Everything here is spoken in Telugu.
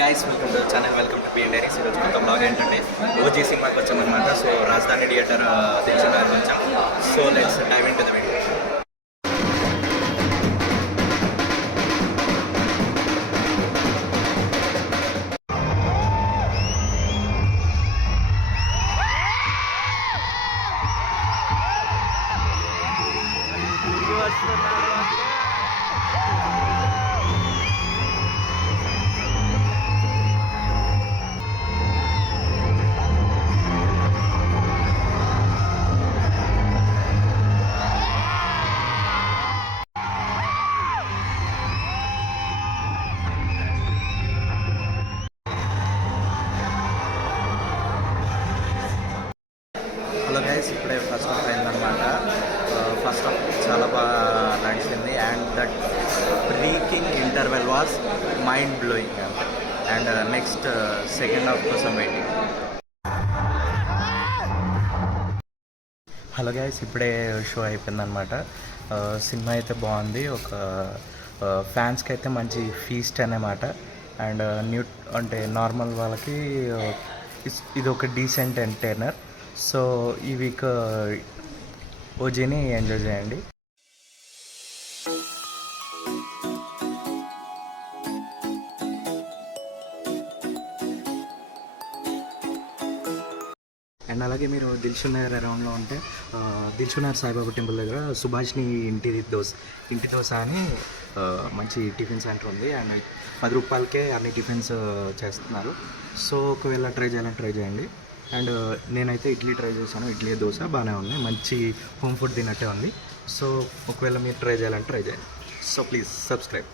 Guys, welcome to channel, welcome to B N diaries. ఈరోజు కొత్త బ్లాగ్ ఏంటంటే ఓజీ సినిమాకి వచ్చామన్నమాట. సో రాజధాని థియేటర్ తెలిసిన వచ్చాం. So let's dive in to the video. Hello guys, ఇప్పుడే ఫస్ట్ హాఫ్ అయిందనమాట. ఫస్ట్ హాఫ్ చాలా బాగా నడిచింది and that breaking interval was mind blowing. And next second half కోసం వెయిటింగ్. హలో గైస్, ఇప్పుడే షో అయిపోయిందనమాట. సినిమా అయితే బాగుంది. ఒక ఫ్యాన్స్కి అయితే మంచి ఫీస్ట్ అన్నమాట. అండ్ అంటే నార్మల్ వాళ్ళకి ఇది ఒక డీసెంట్ ఎంటర్టైనర్. సో ఈ వీక్ ఓజీని ఎంజాయ్ చేయండి. అండ్ అలాగే మీరు దిల్షుక్ నగర్ అరౌండ్లో ఉంటే దిల్షుక్ నగర్ సాయిబాబా టెంపుల్ దగ్గర సుభాష్ని ఇంటి దోశ అని మంచి టిఫిన్ సెంటర్ ఉంది. అండ్ 10 రూపాయలకే అన్ని టిఫిన్స్ చేస్తున్నారు. సో ఒకవేళ ట్రై చేయాలని ట్రై చేయండి. అండ్ నేనైతే ఇడ్లీ ట్రై చేశాను. ఇడ్లీ దోశ బాగానే ఉంది, మంచి హోమ్ ఫుడ్ తిన్నట్టే ఉంది. సో ఒకవేళ మీరు ట్రై చేయాలని ట్రై చేయండి. So please subscribe.